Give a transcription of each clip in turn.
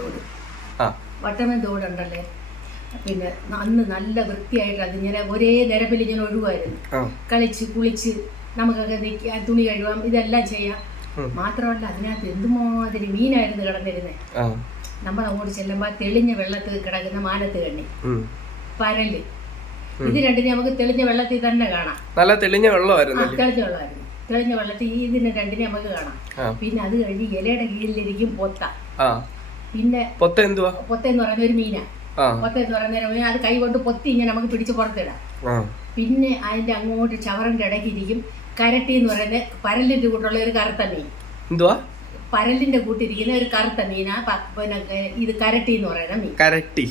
തോട് വട്ടമൻ തോടുണ്ടല്ലേ, പിന്നെ അന്ന് നല്ല വൃത്തിയായിട്ട് അതിങ്ങനെ ഒരേ നിരപ്പിൽ ഇങ്ങനെ ഒഴുകുമായിരുന്നു. കളിച്ച് കുളിച്ച് നമുക്കൊക്കെ നിൽക്കാം, തുണി കഴുകാം, ഇതെല്ലാം ചെയ്യാം. മാത്രമല്ല അതിനകത്ത് എന്തുമാതിരി മീനായിരുന്നു കിടന്നിരുന്നത്. നമ്മളങ്ങോട്ട് ചെല്ലുമ്പോൾ തെളിഞ്ഞ വെള്ളത്തിൽ കിടക്കുന്ന മാനത്ത് കണ്ണി, പരല്, ഇത് രണ്ടിനും നമുക്ക് തെളിഞ്ഞ വെള്ളത്തിൽ തന്നെ കാണാം. നല്ല തെളിഞ്ഞ വെള്ളമായിരുന്നു. തെളിഞ്ഞ വെള്ളത്തിൽ ഇതിന് രണ്ടിനെ നമുക്ക് കാണാം. പിന്നെ അത് കഴിഞ്ഞ് ഇലയുടെ കീഴിലിരിക്കും പൊത്ത. പിന്നെ പൊത്ത എന്ന് പറയുന്ന ഒരു മീനാ. പൊത്ത എന്ന് പറയുന്ന മീൻ, അത് കൈ കൊണ്ട് പൊത്തി ഇങ്ങനെ നമുക്ക് പിടിച്ച് പുറത്തിടാം. പിന്നെ അതിന്റെ അങ്ങോട്ട് ചവറിന്റെ ഇടയ്ക്ക് ഇരിക്കും കരട്ടി എന്ന് പറയുന്ന പരലിന്റെ കൂട്ടുള്ള ഒരു കറുത്ത മീൻ. പരലിന്റെ കൂട്ടിരിക്കുന്ന ഒരു കറുത്ത മീനാ. പിന്നെ ഇത് കരട്ടി എന്ന് പറയുന്ന മീൻ. കരട്ടി.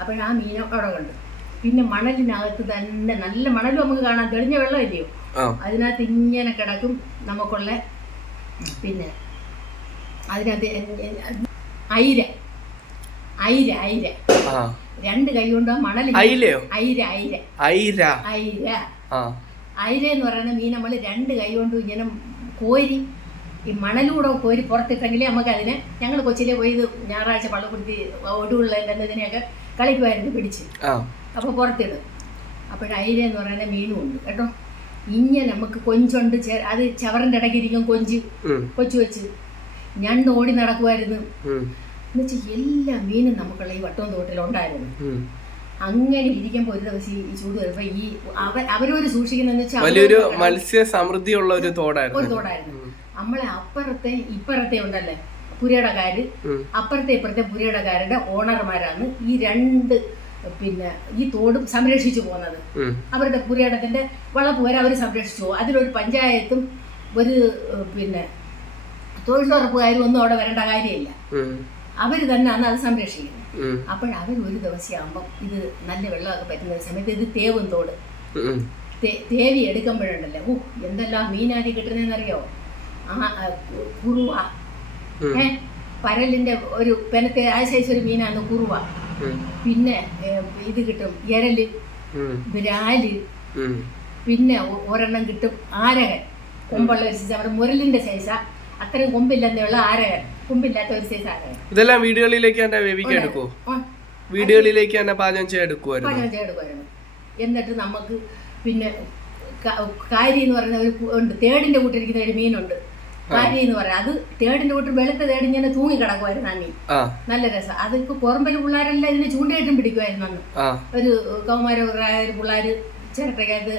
അപ്പോൾ ആ മീൻ അവിടെ കണ്ടു. പിന്നെ മണലിനകത്ത് തന്നെ നല്ല മണലും നമുക്ക് കാണാം, തെളിഞ്ഞ വെള്ളമില്ലയോ, അതിനകത്ത് ഇങ്ങനെ കിടക്കും നമുക്കുള്ള. പിന്നെ അതിനകത്ത് അയിര അയിര അയിര രണ്ട് കൈ കൊണ്ട് മണൽ അയിര അയിര അയിര അയിര എന്ന് പറയുന്ന മീൻ നമ്മൾ രണ്ട് കൈ കൊണ്ട് ഇങ്ങനെ കോരി ഈ മണലൂടെ കോരി പുറത്തിട്ടെങ്കിലേ നമുക്ക് അതിനെ, ഞങ്ങൾ കൊച്ചിലെ പോയി ഇത് ഞായറാഴ്ച പള്ളക്കുടുത്തി ഒടുവുള്ളതിനെയൊക്കെ കളിക്കുമായിരുന്നു പിടിച്ച്. അപ്പോൾ പുറത്തിടും. അപ്പോഴയിര എന്ന് പറയുന്ന മീനും ഉണ്ട് കേട്ടോ. ഇങ്ങനെ നമുക്ക് കൊഞ്ചുണ്ട്, അത് ചവറിൻ്റെ ഇടയ്ക്കിരിക്കും കൊച്ചു വെച്ച് ഞണ്ട് ഓടി നടക്കുമായിരുന്നു. എന്നുവെച്ചാൽ എല്ലാ മീനും നമുക്കുള്ള ഈ വട്ടവും തോട്ടിലുണ്ടായിരുന്നു. അങ്ങനെ ഇരിക്കുമ്പോൾ ഒരു ദിവസം ഈ ചൂട് വരുമ്പോ ഈ അവരൊരു സൂക്ഷിക്കുന്ന വലിയൊരു മത്സ്യ സമൃദ്ധിയുള്ള ഒരു തോടായിരുന്നു. നമ്മളെ അപ്പുറത്തെ ഇപ്പുറത്തെ ഉണ്ടല്ലേ പുരയിടക്കാര്, അപ്പുറത്തെ ഇപ്പുറത്തെ പുരയിടക്കാരുടെ ഓണർമാരാണ് ഈ രണ്ട് പിന്നെ ഈ തോടും സംരക്ഷിച്ചു പോകുന്നത്. അവരുടെ പുരയിടത്തിന്റെ വളപ്പ് വരെ അവർ സംരക്ഷിച്ചു പോകും. അതിലൊരു പഞ്ചായത്തും ഒരു പിന്നെ തൊഴിലുറപ്പുകാരും ഒന്നും അവിടെ വരേണ്ട കാര്യമില്ല. അവർ തന്നെയാണ് അത് സംരക്ഷിക്കുന്നത്. അപ്പോഴവർ ഒരു ദിവസമാകുമ്പം ഇത് നല്ല വെള്ളമൊക്കെ പറ്റുന്ന സമയത്ത് ഇത് തേവും തോട് തേവി എടുക്കുമ്പോഴുണ്ടല്ലോ, എന്തെല്ലാം മീനാരി കിട്ടുന്നതെന്നറിയോ? കുറുവ, പരലിന്റെ ഒരു പെനത്തെ ആ സൈസ് ഒരു മീനാണ് കുറുവ. പിന്നെ ഇത് കിട്ടും എരല്, ബ്രാല്, പിന്നെ ഒരെണ്ണം കിട്ടും ആരകൻ, കൊമ്പുള്ള ഒരു സൈസ്, അവിടെ മുരലിന്റെ സൈസാ, അത്രയും കൊമ്പില്ലെന്നുള്ള ആരകൻ, കൊമ്പില്ലാത്ത ഒരു സൈസ് ആരകൻ. ഇതെല്ലാം വീടുകളിലേക്ക് തന്നെ പാചകം ചെയ്തെടുക്കുമായിരുന്നു. എന്നിട്ട് നമുക്ക് പിന്നെ കാരി എന്ന് പറയുന്ന ഒരു ഉണ്ട്, തേടിന്റെ കൂട്ടിരിക്കുന്ന ഒരു മീനുണ്ട്, കാരി എന്ന് പറയാം. അത് തേടിന്റെ കൂട്ട് വെളുത്ത തേടിങ്ങനെ തൂങ്ങി കിടക്കുമായിരുന്നു ആ മീൻ. നല്ല രസം. അതൊക്കെ പുറമ്പല് പിള്ളേരെല്ലാം ഇതിനെ ചൂണ്ടയിട്ടും പിടിക്കുമായിരുന്നു അന്ന്. ഒരു കൗമാരപ്രായ പിള്ളേർ ചിരട്ടയ്ക്കകത്ത്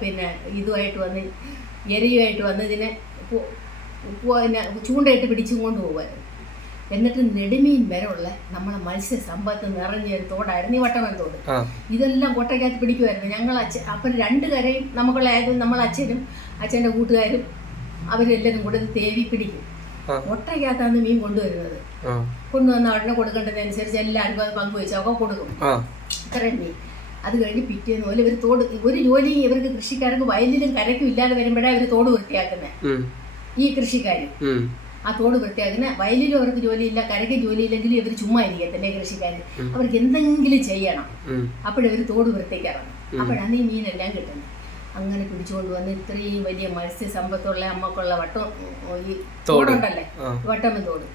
പിന്നെ ഇതുമായിട്ട് വന്ന് എരിയുമായിട്ട് വന്ന് ഇതിനെ പിന്നെ ചൂണ്ടയിട്ട് പിടിച്ചും കൊണ്ടുപോകുമായിരുന്നു. എന്നിട്ട് നെടുമീൻ വരെയുള്ള നമ്മളെ മത്സ്യ സമ്പത്ത് നിറഞ്ഞൊരു തോടായിരുന്നു ഈ വട്ടമൻ തോട്. ഇതെല്ലാം കൊട്ടയ്ക്കകത്ത് പിടിക്കുമായിരുന്നു. ഞങ്ങൾ അപ്പം രണ്ട് കരയും നമുക്കുള്ള നമ്മളെ അച്ഛൻ്റെ കൂട്ടുകാരും അവരെല്ലാവരും കൂടെ തേവി പിടിക്കും. കൊട്ടയ്ക്കകത്താണ് മീൻ കൊണ്ടുവരുന്നത്. കൊണ്ടുവന്ന ഉടനെ കൊടുക്കേണ്ടതനുസരിച്ച് എല്ലാവർക്കും അത് പങ്കുവെച്ചൊക്കെ കൊടുക്കും. ഇത്രയും മീൻ. അത് കഴിഞ്ഞ് പിറ്റേന്ന് പോലെ ഇവർ തോട്, ഒരു ജോലി ഇവർക്ക് കൃഷിക്കാർക്ക് വയലിലും കരയ്ക്കും ഇല്ലാതെ വരുമ്പോഴേ അവർ തോട് വൃത്തിയാക്കുന്നത്. ഈ കൃഷിക്കാർ ആ തോട് വൃത്തിയാക്കുന്ന, വയലിലും അവർക്ക് ജോലിയില്ല, കരയ്ക്ക് ജോലിയില്ലെങ്കിലും ഇവർ ചുമ്മാ ഇരിക്കത്തില്ലേ കൃഷിക്കാർ, അവർക്ക് എന്തെങ്കിലും ചെയ്യണം. അപ്പോഴിവർ തോട് വൃത്തിയാക്കണം. അപ്പോഴാണ് ഈ മീനെല്ലാം കിട്ടുന്നത്. അങ്ങനെ പിടിച്ചുകൊണ്ട് വന്ന് ഇത്രയും വലിയ മത്സ്യസമ്പത്തുള്ള അമ്മക്കുള്ള ഈ തോടുണ്ടല്ലേ, വട്ടമൻ തോട്,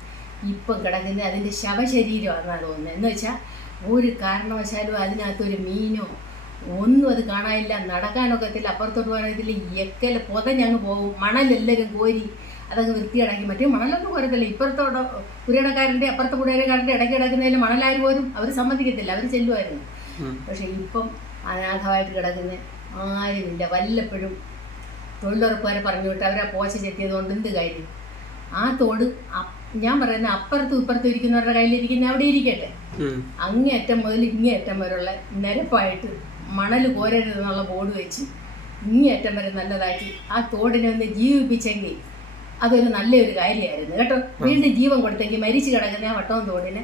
ഇപ്പം കിടക്കുന്നത് അതിൻ്റെ ശവശരീരമാണെന്നാണ് തോന്നുന്നത്. എന്ന് വെച്ചാൽ ഒരു കാരണവശാലും അതിനകത്തൊരു മീനോ ഒന്നും അത് കാണാനില്ല, നടക്കാനൊക്കത്തില്ല, അപ്പുറത്തോട്ട് പോകാനൊക്കത്തില്ല. എക്കല് പൊതഞ്ഞങ്ങ് പോകും. മണലെല്ലാവരും കോരി അതങ്ങ് വൃത്തിയടക്കി. മറ്റേ മണലൊന്നും പോരത്തില്ല. ഇപ്പുറത്തോടെ പുരയിടക്കാരൻ്റെ അപ്പുറത്തെ പുരയിടക്കാരൻ്റെ ഇടയ്ക്ക് കിടക്കുന്നതിൽ മണലാര് പോരും അവർ സമ്മതിക്കത്തില്ല, അവർ ചെല്ലുമായിരുന്നു. പക്ഷെ ഇപ്പം അനാഥമായിട്ട് കിടക്കുന്ന ആരുമില്ല. വല്ലപ്പോഴും തൊഴിലുറപ്പുകാരെ പറഞ്ഞു വിട്ട് അവരെ പോച്ച ചെത്തിയത് കൊണ്ട് എന്ത് കാര്യം? ആ തോട് ഞാൻ പറയുന്ന അപ്പുറത്തും ഇപ്പുറത്തും ഇരിക്കുന്നവരുടെ കയ്യിലിരിക്കുന്ന അവിടെ ഇരിക്കട്ടെ. അങ്ങേയറ്റം മുതൽ ഇങ്ങേയറ്റം വരെയുള്ള നിരപ്പായിട്ട് മണൽ കോരരുതെന്നുള്ള ബോർഡ് വെച്ച് ഇങ്ങേയറ്റം വരെ നല്ലതാക്കി ആ തോടിനെ ഒന്ന് ജീവിപ്പിച്ചെങ്കിൽ അതൊരു നല്ലൊരു കാര്യമായിരുന്നു കേട്ടോ. വീണ്ടും ജീവൻ കൊടുത്തെങ്കിൽ മരിച്ചു കിടക്കുന്ന ആ വട്ടവും തോടിനെ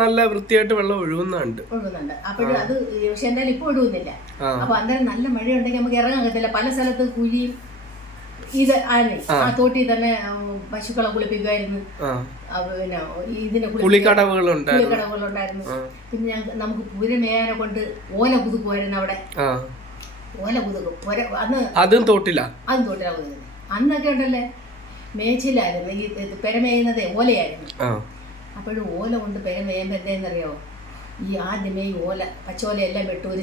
നല്ല വൃത്തിയായിട്ട് വെള്ളം ഒഴുകുന്നുണ്ട്. അപ്പോഴും അത് പക്ഷെ എന്തായാലും ഇപ്പൊ ഒഴുകുന്നില്ല. അപ്പൊ അന്നേരം നല്ല മഴയുണ്ടെങ്കിൽ നമുക്ക് ഇറങ്ങാൻ പറ്റില്ല. പല സ്ഥലത്ത് കുഴിയും ഇത് ആനെ ആ തോട്ടിൽ തന്നെ പശുക്കളെ കുളിപ്പിക്കുമായിരുന്നു. പിന്നെ ഇതിനെ കുളിക്കടവുകളുണ്ടായിരുന്നു. പിന്നെ നമുക്ക് പുരമേയാനെ കൊണ്ട് ഓല കുതുക്കുമായിരുന്നു അവിടെ. ഓല കുതുക്കും. അന്ന് അതും തോട്ടിലാ കുതുക്കുന്നത്. അന്നൊക്കെ ഉണ്ടല്ലേ മേച്ചിലായിരുന്നു. ഈ പെരമേയുന്നതേ ഓലയായിരുന്നു. ആ അപ്പോഴും ഓല കൊണ്ട് പെരമേയുമ്പോൾ എന്താണെന്നറിയോ, ഈ ആദ്യമേ ഈ ഓല പച്ചോലയെല്ലാം വെട്ടും ഒരു